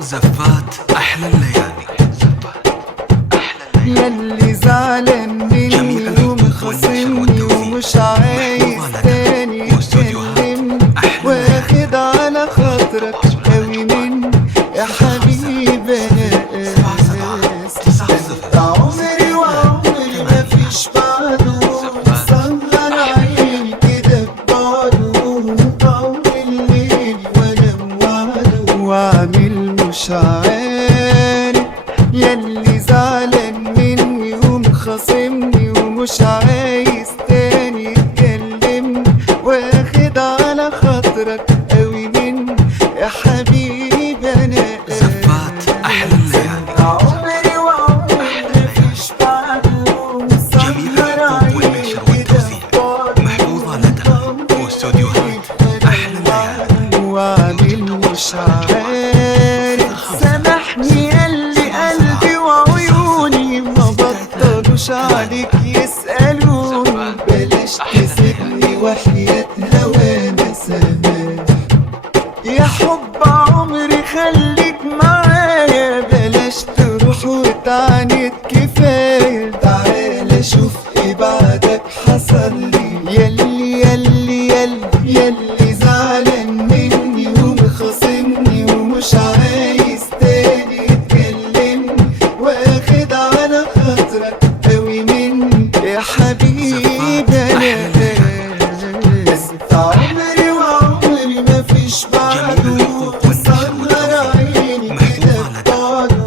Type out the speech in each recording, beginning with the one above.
زفات أحلى الليالي. ياللي زعلان مني ومخاصمني ومش عايز تاني يتكلم، واخد على خاطرك قوي مني يا حبيبي انا اسف. انت عمري وعمري مفيش بعده، سهر عيني كده ببعده، طول الليل وانا موعده وعامل مش عارف. ياللي زعلان مني ومخاصمني ومش عايز تاني يتكلمني، واخد على خاطرك قوي مني يا حبيبي انا زفات أحلى الليالي. عمري وعمري مفيش بعده، سهر عيني كده ببعده، محفوظة لدى واستوديوهات أحلى الليالي. وعامل مش عارف. سامحني ياللي قلبي وعيوني ما بطلوش عليك يسألوني، بلاش تسيبني وحياة هوانا سماح. يا حب عمري خليك معايا، بلاش تروح وتعاند كفاية. تعالى شوف ايه بعدك حصل لي، ياللي ياللي ياللي ياللي زعلان مني ومخاصمني ومش عايز تاني يتكلمني، واخد على خاطرك قوي مني يا حبيبي انا اسف. عمري وعمري مفيش بعده، سهر عيني كده ببعده،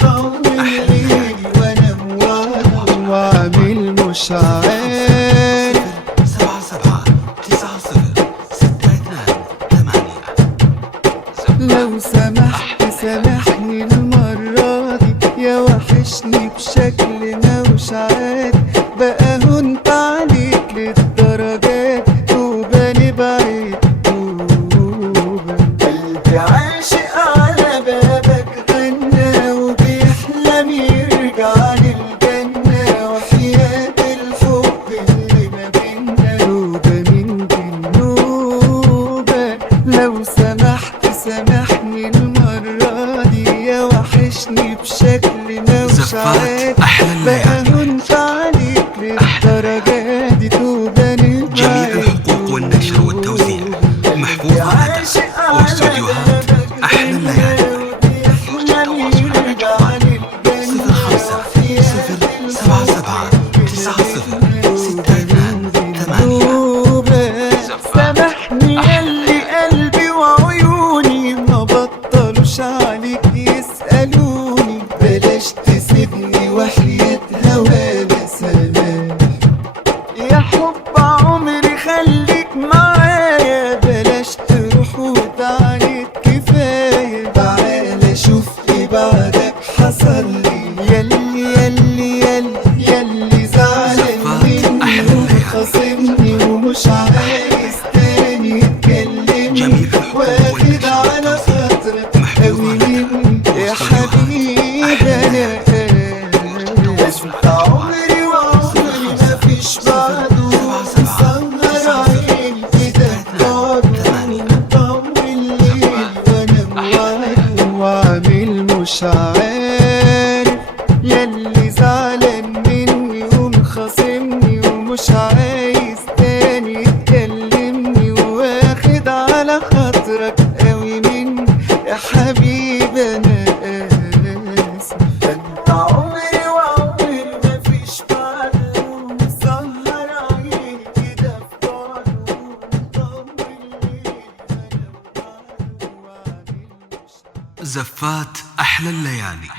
طول الليل وانا موعده وعامل مش عارف. 77 90 62 8. لو سمحت سامحني المرة دي، يا وحشني بشكل مش عادي، بقى هنت عليك للدرجات، توبة نبعد توبة. قلبي عاشق على بابك غنى، وبيحلم يرجع للجنة، وحياة الحب اللي ما بينا توبة من جنوبة. لو سمحت سامحني المرة دي، يا وحشني بشكل مش زفات عادي، أحلى بقى الليالي. هنت عليك للدرجة دي، توبة نبعد. جميع الحقوق والنشر والتوزيع محفوظة لدى واستوديوهات أحلى الليالي. 05 سامحني ياللي قلبي وعيوني ما بطلوش عليك يسألوني، بلاش تسيبني وحياة هوانا سماح. يا حب عمري خليك معايا، بلاش تروح وتعاند كفاية. تعالى شوف ايه بعدك حصل لي، ياللي ياللي ياللي ياللي زعلان مني ومخاصمني ومش عايز تاني يتكلمني، واخد على خاطرك قوي مني يا حبيبي انا اسف. عمري وعمري مفيش بعده، سهر عيني كده ببعده، طول الليل وانا موعده وعامل مش عارف. ياللي زعلان مني ومخاصمني ومش عايز تاني يتكلمني، واخد على خاطرك قوي مني يا حبيبي انا اسف. انت عمري وعمري مفيش بعده، سهر عيني كده ببعده، طول الليل وانا موعده وعامل مش عارف. زفات أحلى الليالي.